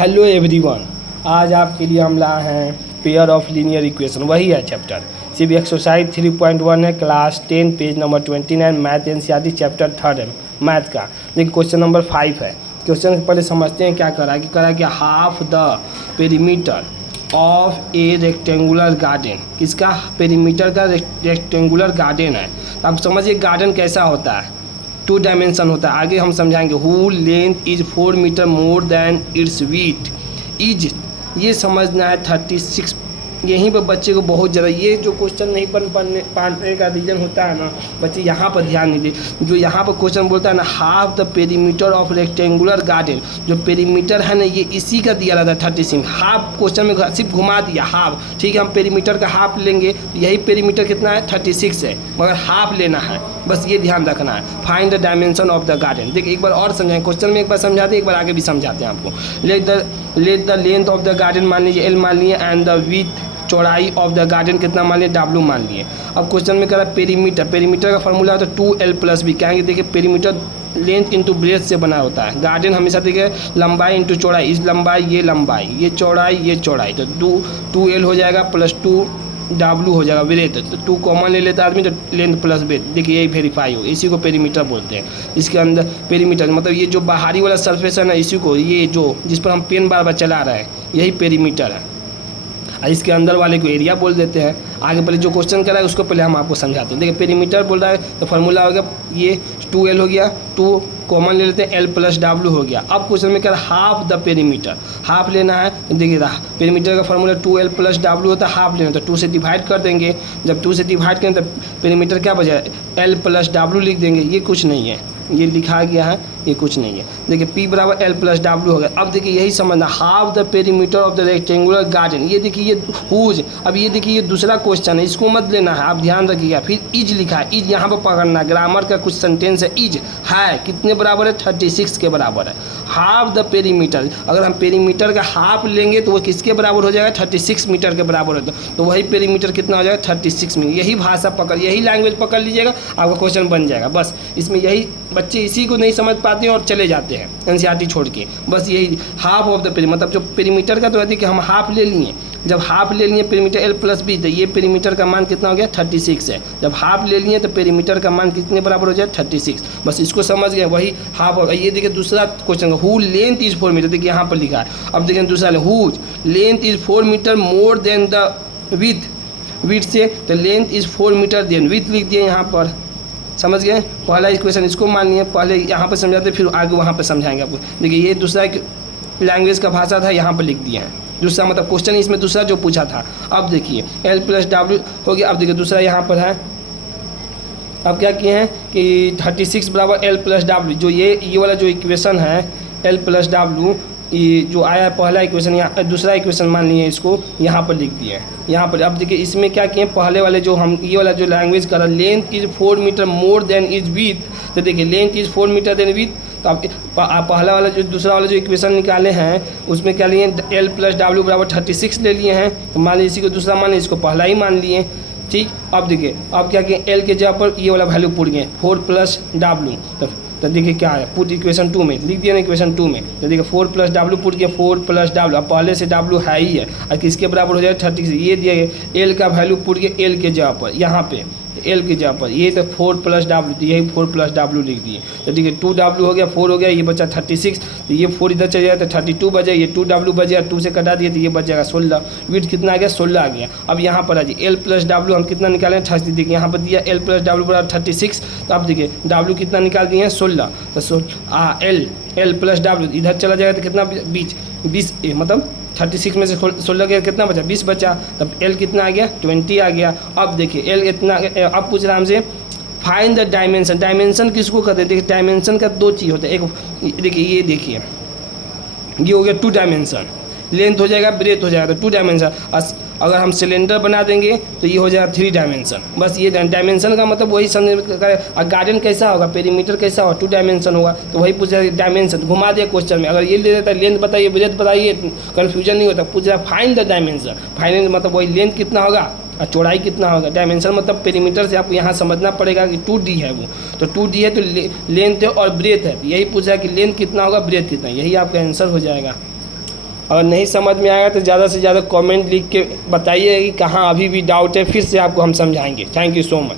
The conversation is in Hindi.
हेलो एवरीवन, आज आपके लिए हम लाए हैं पेयर ऑफ लीनियर इक्वेशन। वही है चैप्टर, सिर्फ एक्सरसाइज 3.1 है, class 10 page number 29, math NCERT chapter 3 है मैथ का। देखिए क्वेश्चन नंबर 5 है। क्वेश्चन से पहले समझते हैं क्या करा कि half the perimeter of A rectangular garden. किसका? पेरीमीटर का रेक्टेंगुलर गार्डन है। तो आप समझिए गार्डन कैसा होता है, 2 डायमेंशन होता है। आगे हम समझाएंगे। Whose length is 4 metre more than its width is, ये समझना है 36। यहीं पर बच्चे को बहुत ज़्यादा ये जो क्वेश्चन नहीं पढ़ने का रीज़न होता है ना, बच्चे यहाँ पर ध्यान नहीं दे। जो यहाँ पर क्वेश्चन बोलता है ना, half the perimeter of rectangular garden, जो पेरीमीटर है ना ये इसी का दिया रहता है 36। हाफ क्वेश्चन में सिर्फ घुमा दिया हाफ, ठीक है। हम पेरीमीटर का हाफ लेंगे तो यही पेरीमीटर कितना है 36 है, मगर हाफ लेना है, बस ये ध्यान रखना है। Find the dimension of the garden. देखिए एक बार और समझाएं, क्वेश्चन में एक बार समझाते एक बार आगे भी समझाते हैं आपको। Let the length of the garden मान लीजिए L मान लिए, एंड द विड्थ चौड़ाई ऑफ द गार्डन कितना मान लिए W मान लिए। अब क्वेश्चन में कह रहा है पेरीमीटर का फॉर्मूला होता है 2L+B। कहेंगे देखिए पेरीमीटर लेंथ इंटू ब्रेथ से बना होता है। गार्डन हमेशा देखिए लंबाई इंटू चौड़ाई, इस लंबाई, ये चौड़ाई, ये चौड़ाई, तो 2L हो जाएगा प्लस 2W हो जाएगा ब्रेथ। तो 2 कॉमन ले लेता आदमी तो लेंथ प्लस ब्रेथ, देखिए यही वेरीफाई हो, इसी को पेरीमीटर बोलते हैं। इसके अंदर पेरीमीटर मतलब ये जो बाहरी वाला सरफेस है ना, इसी को ये जो जिस पर हम पेन बार बार चला रहे हैं यही पेरीमीटर है। इसके अंदर वाले को एरिया बोल देते हैं। आगे पहले जो क्वेश्चन कर रहा है उसको पहले हम आपको समझाते हैं। देखिए पेरीमीटर बोल रहा है तो फार्मूला हो गया ये 2L हो गया, 2 कॉमन ले लेते हैं, L+W हो गया। अब क्वेश्चन में कह रहा है हाफ द पेरीमीटर, हाफ लेना है। तो देखिए पेरीमीटर का फार्मूला 2L+W होता है, हाफ लेना तो 2 से डिवाइड कर देंगे। जब 2 से डिवाइड करें तो पेरीमीटर क्या बचा, L+W लिख देंगे। ये कुछ नहीं है, ये लिखा गया है, ये कुछ नहीं है। देखिए P बराबर L+W हो गया। अब देखिए यही समझना, half the perimeter of the rectangular garden. ये देखिए ये हुज, अब ये देखिए ये दूसरा क्वेश्चन है, इसको मत लेना है, आप ध्यान रखिएगा। फिर इज लिखा है, इज यहाँ पर पकड़ना, ग्रामर का कुछ सेंटेंस है। इज है कितने बराबर है, 36 के बराबर है। हाफ द पेरीमीटर, अगर हम पेरीमीटर का हाफ लेंगे तो वो किसके बराबर हो जाएगा, 36 मीटर के बराबर होता है। तो वही पेरीमीटर कितना हो जाएगा, 36 मीटर। यही भाषा पकड़, यही लैंग्वेज पकड़ लीजिएगा, आपका क्वेश्चन बन जाएगा। बस इसमें यही बच्चे इसी को नहीं समझ पाते हैं और चले जाते हैं एनसीईआरटी छोड़ के। बस यही हाफ ऑफ द पेरीमीटर, मतलब जो पेरीमीटर का तो है कि हम हाफ ले लिए। जब हाफ ले लिए पेरीमीटर L+B, तो ये पेरीमीटर का मान कितना हो गया, 36 है। जब हाफ ले लिए तो पेरीमीटर का मान कितने बराबर हो जाए, 36। बस इसको समझ गए, वही हाफ। और ये देखिए दूसरा question, whose length is 4 metre, देखिए यहाँ पर लिखा है। अब देखिए दूसरा, whose length is 4 metre more than the width से, तो length is 4 metre than width लिख दिए यहाँ पर। समझ गए, पहला इक्वेशन इसको मान लिए, पहले यहाँ पर समझाते फिर आगे वहाँ पर समझाएंगे आपको। देखिए ये दूसरा लैंग्वेज का भाषा था, यहाँ पर लिख दिए हैं। दूसरा मतलब क्वेश्चन इसमें दूसरा जो पूछा था। अब देखिए L+W हो गया। अब देखिए दूसरा यहाँ पर है, अब क्या किए हैं कि 36 बराबर L+W, जो ये वाला जो इक्वेशन है L+W, ये जो आया है पहला इक्वेशन, यहाँ दूसरा इक्वेशन मान लिए, इसको यहाँ पर लिख दिए हैं यहाँ पर। अब देखिए इसमें क्या किए, पहले वाले जो हम ये वाला जो लैंग्वेज कर रहा है, length is 4 metre more than is width, तो देखिए length is 4 metre than width. तो आप पहला वाला जो दूसरा वाला जो इक्वेशन निकाले हैं उसमें क्या लिए, L+W बराबर 36 ले लिए हैं। तो मान लीजिए इसी को दूसरा मान लीजिए, इसको पहला ही मान लिए, ठीक। अब देखिए अब क्या किए, L के जगह पर ये वाला वैल्यू पुट गए 4+W। तो देखिए क्या है, पुट इक्वेशन 2 में लिख दिया ना, इक्वेशन 2 में। तो देखिए 4+W पुट किया, 4+W। अब पहले से W है ही है, और किसके बराबर हो जाए, 36। ये दिया गया, L का वैल्यू पुट किया L के जगह पर, यहाँ पे L की जगह पर, ये तो 4+W, तो यही 4+W लिख दिए। तो ठीक है 2W हो गया, 4 हो गया, ये बचा 36। तो ये 4 इधर चल जाए तो 32 बचे, ये 2W बचे, 2 से कटा दिए तो ये बच जाएगा 16। विड्थ कितना आ गया, 16 आ गया। अब यहाँ पर आ जाइए L+W हम कितना निकालें, 36। देखिए यहाँ पर दिया L+W बराबर 36। तो अब देखिए W कितना निकाल दिए हैं, 16। तो L+W इधर चला जाएगा तो कितना, 20 मतलब 36 में से 16 गया, कितना बचा, 20 बचा। तब L कितना आ गया, 20 आ गया। अब देखिए L इतना, अब पूछ रहा हमसे फाइंड द डायमेंशन। डायमेंशन किसको कहते हैं, देखिए डायमेंशन का 2 चीज़ होता है। एक देखिए ये हो गया 2 डायमेंशन, लेंथ हो जाएगा, ब्रेथ हो जाएगा, तो 2 डायमेंशन। अगर हम सिलेंडर बना देंगे तो ये हो जाएगा 3 डायमेंशन। बस ये डायमेंशन का मतलब वही समझ। गार्डन कैसा होगा, पेरीमीटर कैसा होगा, 2 डायमेंशन होगा। तो वही पूछ रहा है डायमेंशन, घुमा दिया क्वेश्चन में। अगर ये ले देता है लेंथ बताइए, ब्रेथ बताइए, कन्फ्यूजन नहीं होता। पूछ रहा है फाइंड द डायमेंशन। फाइंड मतलब वही लेंथ कितना होगा और चौड़ाई कितना होगा। डायमेंशन मतलब पेरीमीटर से आपको यहाँ समझना पड़ेगा कि 2D है वो, तो 2D है तो लेंथ है और ब्रेथ है। यही पूछा है कि लेंथ कितना होगा, ब्रेथ कितना, यही आपका आंसर हो जाएगा। अगर नहीं समझ में आएगा तो ज़्यादा से ज़्यादा कमेंट लिख के बताइए कि कहाँ अभी भी डाउट है, फिर से आपको हम समझाएंगे। Thank you so much.